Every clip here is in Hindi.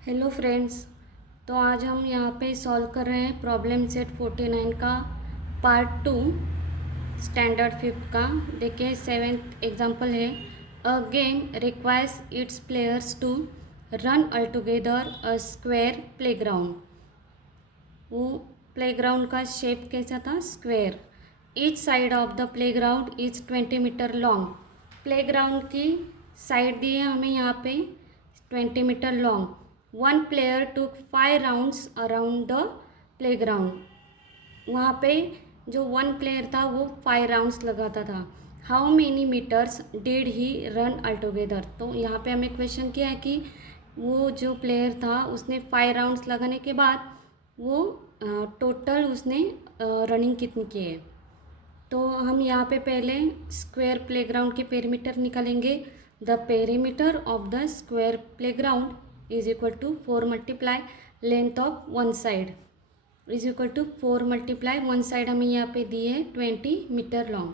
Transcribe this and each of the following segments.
Hello friends. तो आज हम यहाँ पे सॉल्व कर रहे हैं प्रॉब्लम सेट 49 का पार्ट 2 स्टैंडर्ड फिफ्थ का। देखिए सेवेंथ एग्जांपल है। A game requires its players to run all together a square playground. वो प्लेग्राउंड का शेप कैसा था? Square. Each side of the playground is 20 metre long. Playground की साइड दी है हमें यहाँ पे 20 metre long. One player took 5 rounds around the playground. वहाँ पे जो वन प्लेयर था वो 5 राउंड्स लगाता था। How many metres did he run all together. तो यहाँ पे हमें क्वेश्चन किया है कि वो जो प्लेयर था उसने 5 राउंड्स लगाने के बाद वो टोटल उसने रनिंग कितनी की है। तो हम यहाँ पे पहले स्क्वायर प्लेग्राउंड के पेरीमीटर निकालेंगे। The perimeter of the square playground is equal to 4 multiply length of one side is equal to 4 multiply one side हमें यहाँ पे दी है 20 मीटर लॉन्ग।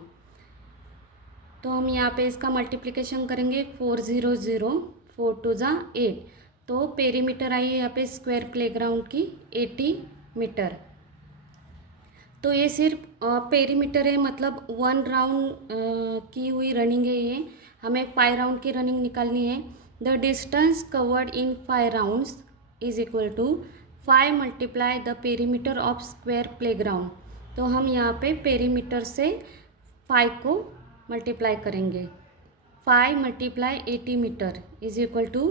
तो हम यहाँ पे इसका मल्टीप्लिकेशन करेंगे 400 4 टू ज़ा 8। तो पेरीमीटर आई है यहाँ पे स्क्वायर प्लेग्राउंड की 80 मीटर। तो ये सिर्फ पेरीमीटर है, मतलब 1 राउंड की हुई रनिंग है। ये हमें 5 राउंड की रनिंग निकालनी है। The distance covered in 5 rounds is equal to 5 multiply the perimeter of square playground. तो हम यहाँ पे पेरीमीटर से 5 को मल्टीप्लाई करेंगे। 5 multiply 80 metre is equal to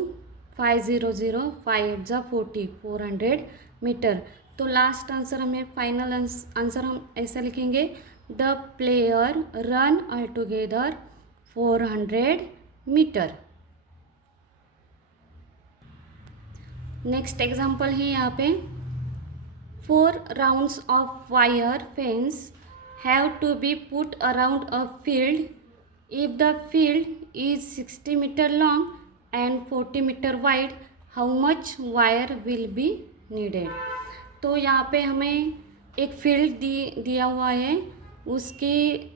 500 5 8 ज़ा 40 400 मीटर। तो लास्ट आंसर हमें फाइनल आंसर हम ऐसा लिखेंगे, the player run all together 400 metre. Next example है यहाँ पे 4 rounds of wire fence have to be put around a field if the field is 60 metre long and 40 metre wide. How much wire will be needed. तो यहाँ पे हमें एक फील्ड दिया हुआ है, उसकी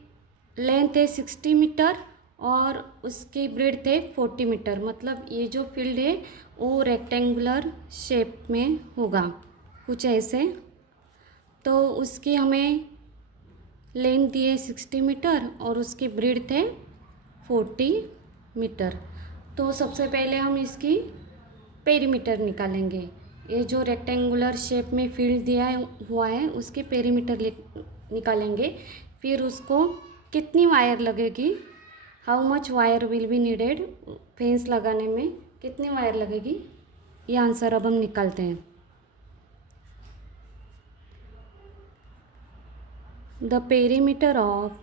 लेंथ है 60 मीटर और उसकी ब्रेड्थ है 40 मीटर। मतलब ये जो फील्ड है वो रेक्टेंगुलर शेप में होगा कुछ ऐसे। तो उसकी हमें लेंथ दी है 60 मीटर और उसकी ब्रेड्थ है 40 मीटर। तो सबसे पहले हम इसकी पेरीमीटर निकालेंगे। ये जो रेक्टेंगुलर शेप में फील्ड दिया हुआ है उसकी पेरीमीटर निकालेंगे। फिर उसको कितनी वायर लगेगी, how much wire will be needed, fence लगाने में कितनी वायर लगेगी, ये आंसर अब हम निकालते हैं। The perimeter of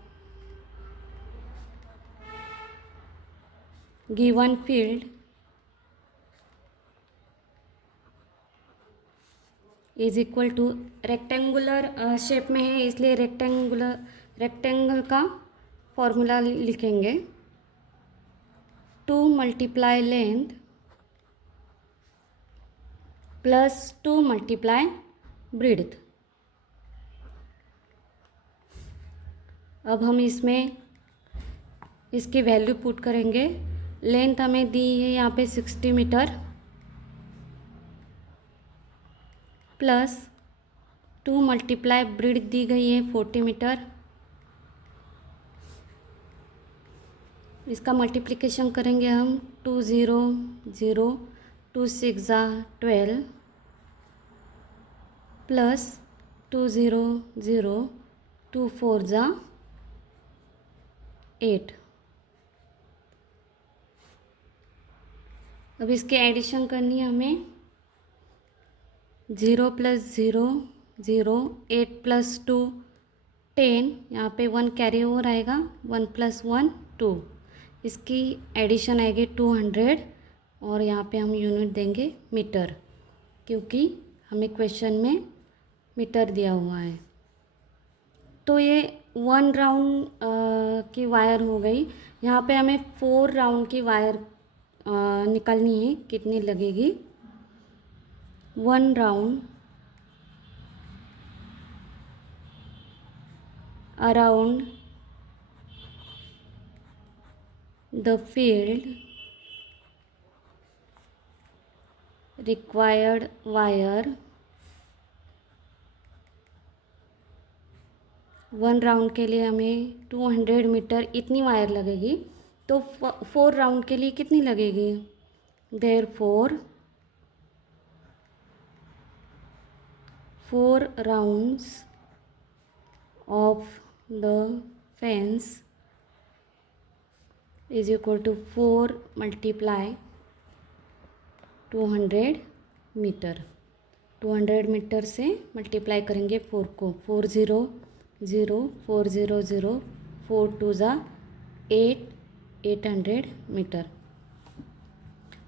given field is equal to, rectangular shape में है इसलिए रेक्टेंगल का फॉर्मूला लिखेंगे। 2 multiply length plus 2 multiply breadth. अब हम इसमें इसकी वैल्यू पुट करेंगे। लेंथ हमें दी है यहाँ पे 60 मीटर प्लस 2 मल्टीप्लाई ब्रीड्थ दी गई है 40 मीटर। इसका मल्टीप्लिकेशन करेंगे हम 2 0 0 2 6 ज़ा 12 प्लस 2 0 0 2 4 ज़ा 8। अब इसकी एडिशन करनी है हमें। 0 प्लस 0 0 8 प्लस 2 10, यहाँ पे 1 कैरी ओवर आएगा, 1 प्लस 1 2। इसकी एडिशन आएगी 200 और यहाँ पे हम यूनिट देंगे मीटर, क्योंकि हमें क्वेश्चन में मीटर दिया हुआ है। तो ये 1 राउंड की वायर हो गई। यहाँ पे हमें 4 राउंड की वायर निकालनी है, कितनी लगेगी। 1 round around the field required wire 1 round के लिए हमें 200 मीटर इतनी वायर लगेगी, तो 4 राउंड के लिए कितनी लगेगी? Therefore 4 rounds of the fence is equal to 4 multiply 200 metre. 200 metre से मल्टीप्लाई करेंगे 4 को, 4 0 0 4 0 0 4 2 ज़ा 8 800 मीटर।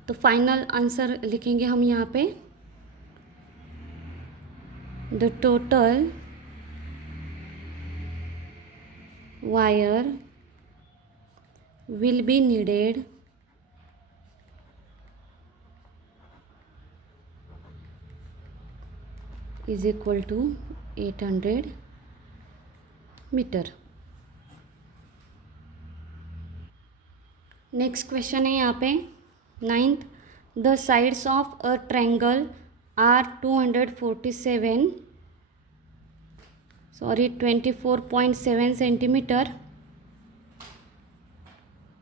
तो फाइनल आंसर लिखेंगे हम यहाँ पे, the total wire will be needed is equal to 800 metre. Next question है यहाँ पे 9th, the sides of a triangle are 24.7 centimetre,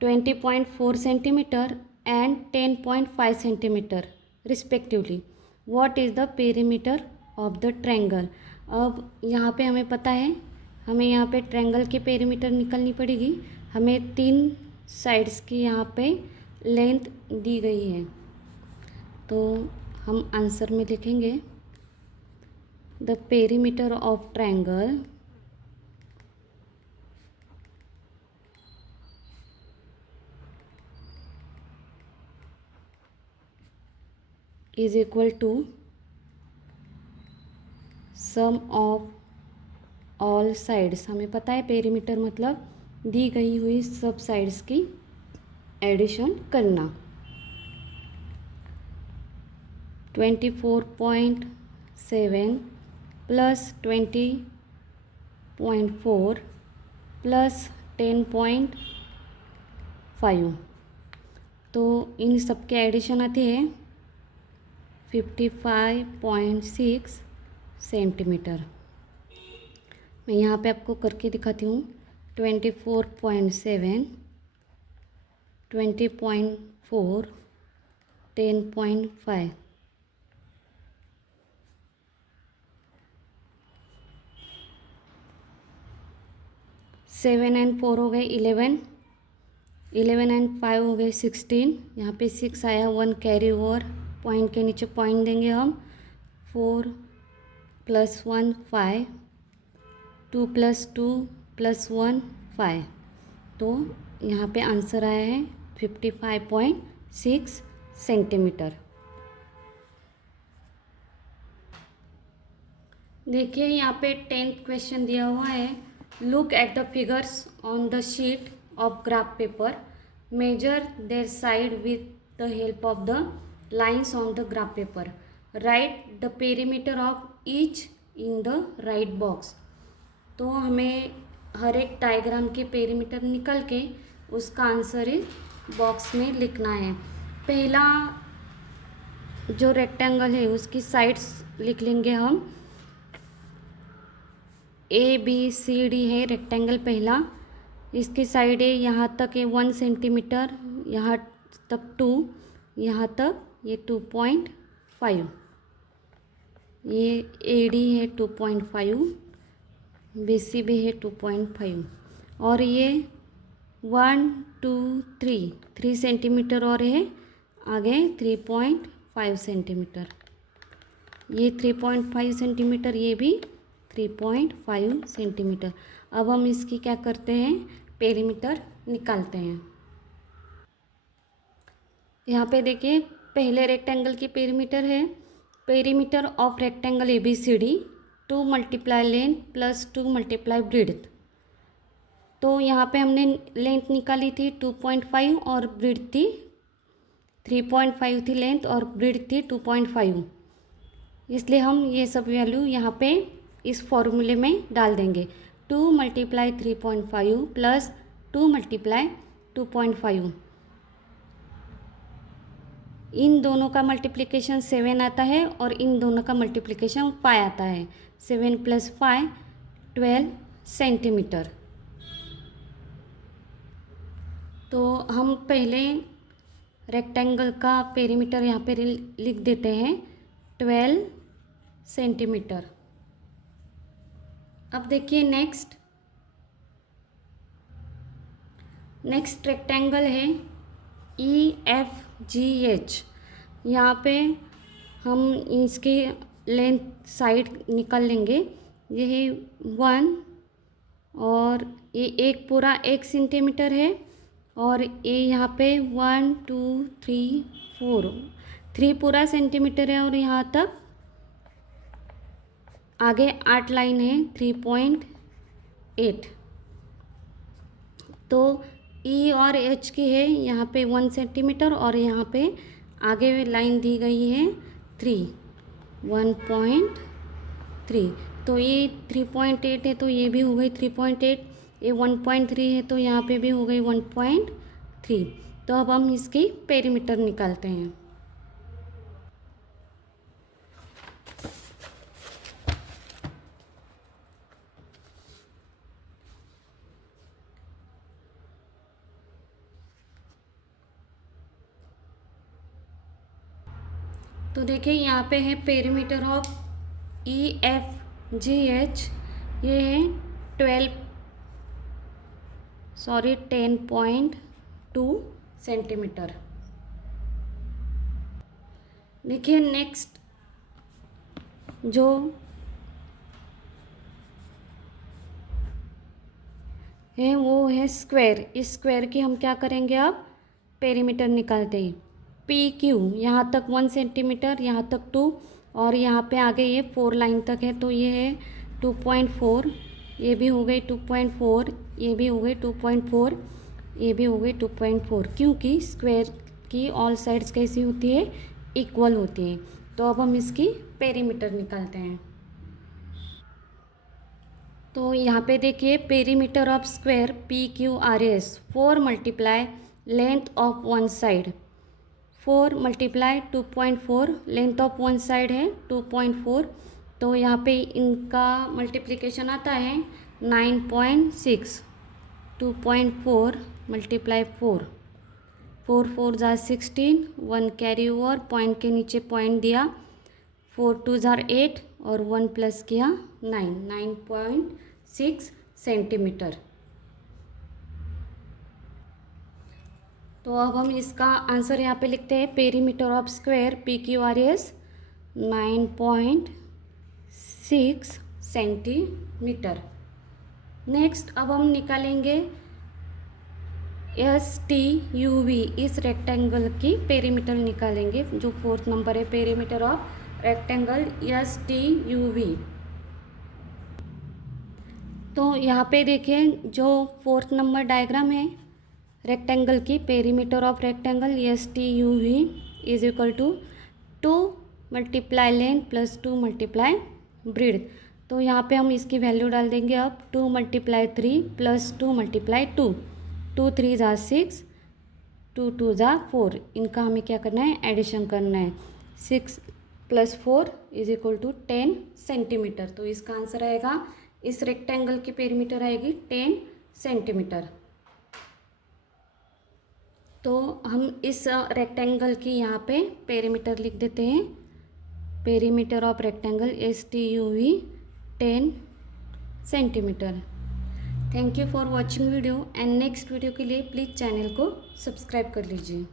20.4 centimetre and 10.5 centimetre respectively. What is the perimeter of the triangle? अब यहाँ पे हमें पता है, हमें यहाँ पे ट्रायंगल की पेरीमीटर निकलनी पड़ेगी। हमें 3 साइड्स की यहाँ पे लेंथ दी गई है, तो हम आंसर में लिखेंगे the perimeter of triangle is equal to sum of all sides. हमें पता है पेरीमीटर मतलब दी गई हुई सब साइड्स की एडिशन करना। 24.7 प्लस 20.4 प्लस 10.5, तो इन सब के एडिशन आते हैं 55.6 सेंटीमीटर। मैं यहाँ पे आपको करके दिखाती हूँ। 24.7, 20.4, 10.5, 7 एंड 4 हो गए 11, 11 एंड 5 हो गए 16। यहाँ पे 6 आया, 1 कैरी ओवर, पॉइंट के नीचे पॉइंट देंगे हम। 4 प्लस 1 5, 2 प्लस 2 प्लस 1 5, तो यहाँ पे आंसर आया है 55.6 सेंटीमीटर। देखिए यहाँ पे 10th क्वेश्चन दिया हुआ है, look at the figures on the sheet of graph paper, measure their side with the help of the lines on the graph paper, write the perimeter of each in the right box. तो हमें हर एक डायग्राम के पेरीमीटर निकल के उसका आंसर इस बॉक्स में लिखना है। पहला जो रेक्टेंगल है उसकी साइड्स लिख लेंगे हम। ABCD है रेक्टेंगल पहला, इसकी साइड है यहाँ तक है 1 सेंटीमीटर, यहाँ तक 2, यहाँ तक ये 2.5, ये AD है 2.5, BC भी है 2.5, और ये 1 2 3 सेंटीमीटर और है आगे 3.5 सेंटीमीटर, ये 3.5 सेंटीमीटर, ये भी 3.5 सेंटीमीटर। अब हम इसकी क्या करते हैं, पेरीमीटर निकालते हैं। यहाँ पे देखिए पहले रेक्टेंगल की पेरीमीटर है, perimeter of rectangle ABCD 2 multiply length plus 2 multiply breadth. तो यहाँ पे हमने लेंथ निकाली थी 2.5 और ब्रीड्थ थी 3.5 थी लेंथ और ब्रीड्थ थी 2.5, इसलिए हम ये सब वैल्यू यहाँ पे इस फॉर्मूले में डाल देंगे। 2 मल्टीप्लाई 3.5 प्लस 2 मल्टीप्लाई 2.5, इन दोनों का मल्टीप्लिकेशन 7 आता है और इन दोनों का मल्टीप्लिकेशन 5 आता है। 7 + 5 12 सेंटीमीटर। तो हम पहले रेक्टेंगल का पेरीमीटर यहाँ पे लिख देते हैं 12 सेंटीमीटर। अब देखिए नेक्स्ट रेक्टेंगल है EFGH। यहाँ पे हम इसकी लेंथ साइड निकाल लेंगे। ये है 1 और ये एक पूरा 1 सेंटीमीटर है और ये यहाँ पे 1 2 3 4 3 पूरा सेंटीमीटर है और यहाँ तक आगे 8 लाइन है 3.8। तो E और H की है यहाँ पे 1 सेंटीमीटर और यहाँ पे आगे लाइन दी गई है 1.3। तो ये 3.8 है तो ये भी हो गई 3.8। ये 1.3 है तो यहाँ पे भी हो गई 1.3। तो अब हम इसकी पेरीमीटर निकालते हैं। तो देखिए यहाँ पे है पेरीमीटर ऑफ EFGH। ये है 10.2 सेंटीमीटर। देखिए नेक्स्ट जो है वो है स्क्वायर। इस स्क्वायर की हम क्या करेंगे, अब पेरीमीटर निकालते हैं। PQ यहाँ तक 1 सेंटीमीटर, यहाँ तक 2 और यहाँ पे आगे ये 4 लाइन तक है तो ये है 2.4। ये भी हो गई 2.4, ये भी हो गई 2.4, ये भी हो गई 2.4। क्योंकि स्क्वायर की ऑल साइड्स कैसी होती है, इक्वल होती है। तो अब हम इसकी पेरीमीटर निकालते हैं। तो यहाँ पे देखिए perimeter of square PQRS 4 multiply length of one side. 4 multiply 2.4, length of one side है 2.4। तो यहाँ पे इनका मल्टीप्लिकेशन आता है 9.6। 2.4 multiply 4, 4 4 jar 16, 1 carry over, point के नीचे पॉइंट दिया, 4 2 जार 8 और 1 प्लस किया 9.6 सेंटीमीटर। तो अब हम इसका आंसर यहाँ पे लिखते हैं। Perimeter of square PQRS 9.6 centimetre. Next अब हम निकालेंगे STUV। इस रेक्टेंगल की पेरीमीटर निकालेंगे। जो 4th नंबर है पेरीमीटर ऑफ रेक्टेंगल STUV। तो यहाँ पे देखिए जो 4th नंबर डायग्राम है रेक्टेंगल की, perimeter of rectangle STUV is equal to 2 multiply length plus 2 multiply breadth. तो यहाँ पे हम इसकी वैल्यू डाल देंगे। अब 2 multiply 3 plus 2 multiply 2, 2 3 jar 6, 2 2 jar 4। इनका हमें क्या करना है, एडिशन करना है। 6 + 4 इज इक्वल टू 10 सेंटीमीटर। तो इसका आंसर आएगा, इस रेक्टेंगल की पेरीमीटर आएगी 10 सेंटीमीटर। तो हम इस रेक्टेंगल की यहाँ पे पेरीमीटर लिख देते हैं। Perimeter of rectangle STUV 10 centimetre. Thank you for watching video and next video के लिए प्लीज़ चैनल को सब्सक्राइब कर लीजिए।